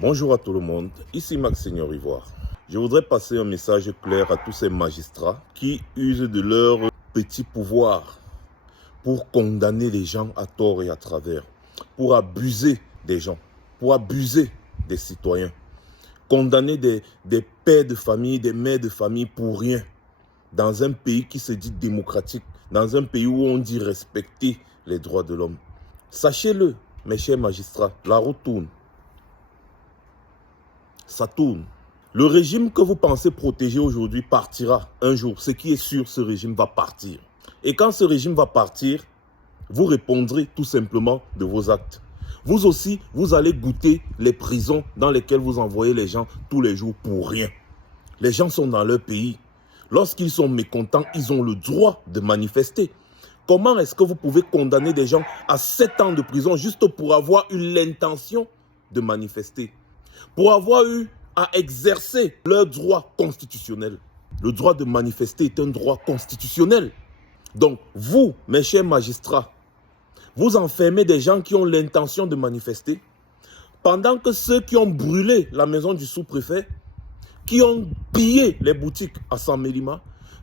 Bonjour à tout le monde, ici Max Seigneur Ivoire. Je voudrais passer un message clair à tous ces magistrats qui usent de leur petit pouvoir pour condamner les gens à tort et à travers, pour abuser des gens, pour abuser des citoyens, condamner des pères de famille, des mères de famille pour rien, dans un pays qui se dit démocratique, dans un pays où on dit respecter les droits de l'homme. Sachez-le, mes chers magistrats, la roue tourne. Ça tourne. Le régime que vous pensez protéger aujourd'hui partira un jour. Ce qui est sûr, ce régime va partir. Et quand ce régime va partir, vous répondrez tout simplement de vos actes. Vous aussi, vous allez goûter les prisons dans lesquelles vous envoyez les gens tous les jours pour rien. Les gens sont dans leur pays. Lorsqu'ils sont mécontents, ils ont le droit de manifester. Comment est-ce que vous pouvez condamner des gens à 7 ans de prison juste pour avoir eu l'intention de manifester? Pour avoir eu à exercer leur droit constitutionnel. Le droit de manifester est un droit constitutionnel. Donc, vous, mes chers magistrats, vous enfermez des gens qui ont l'intention de manifester, pendant que ceux qui ont brûlé la maison du sous-préfet, qui ont pillé les boutiques à Saint-Mélima,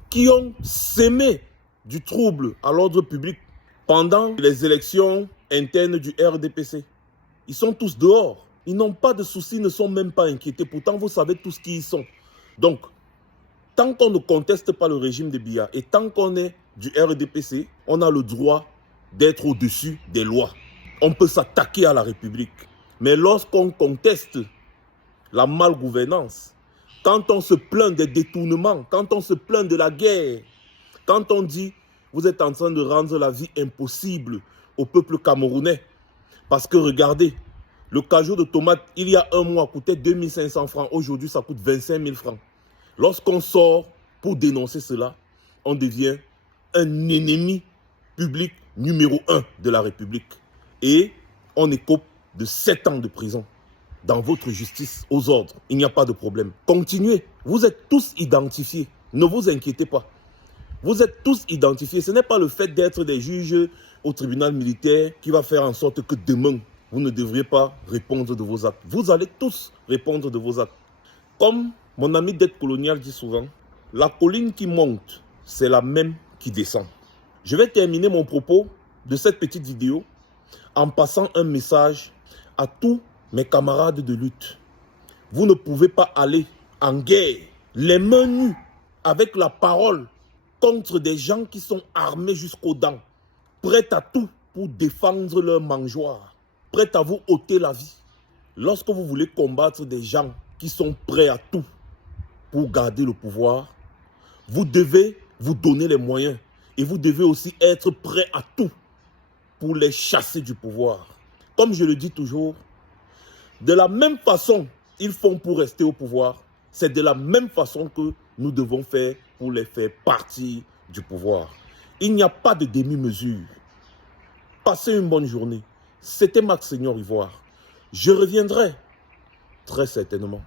qui ont sémé du trouble à l'ordre public pendant les élections internes du RDPC, ils sont tous dehors. Ils n'ont pas de soucis, ils ne sont même pas inquiétés. Pourtant, vous savez tous qui ils sont. Donc, tant qu'on ne conteste pas le régime de Biya et tant qu'on est du RDPC, on a le droit d'être au-dessus des lois. On peut s'attaquer à la République. Mais lorsqu'on conteste la malgouvernance, quand on se plaint des détournements, quand on se plaint de la guerre, quand on dit « vous êtes en train de rendre la vie impossible au peuple camerounais », parce que regardez, le cajou de tomate, il y a un mois, coûtait 2500 francs. Aujourd'hui, ça coûte 25 000 francs. Lorsqu'on sort pour dénoncer cela, on devient un ennemi public numéro 1 de la République. Et on écope de 7 ans de prison. Dans votre justice, aux ordres, il n'y a pas de problème. Continuez. Vous êtes tous identifiés. Ne vous inquiétez pas. Vous êtes tous identifiés. Ce n'est pas le fait d'être des juges au tribunal militaire qui va faire en sorte que demain, vous ne devriez pas répondre de vos actes. Vous allez tous répondre de vos actes. Comme mon ami dette coloniale dit souvent, la colline qui monte, c'est la même qui descend. Je vais terminer mon propos de cette petite vidéo en passant un message à tous mes camarades de lutte. Vous ne pouvez pas aller en guerre, les mains nues, avec la parole, contre des gens qui sont armés jusqu'aux dents, prêts à tout pour défendre leur mangeoire, prêts à vous ôter la vie. Lorsque vous voulez combattre des gens qui sont prêts à tout pour garder le pouvoir, vous devez vous donner les moyens et vous devez aussi être prêts à tout pour les chasser du pouvoir. Comme je le dis toujours, de la même façon ils font pour rester au pouvoir, c'est de la même façon que nous devons faire pour les faire partir du pouvoir. Il n'y a pas de demi-mesure. Passez une bonne journée. C'était Max Seigneur Ivoire. Je reviendrai très certainement.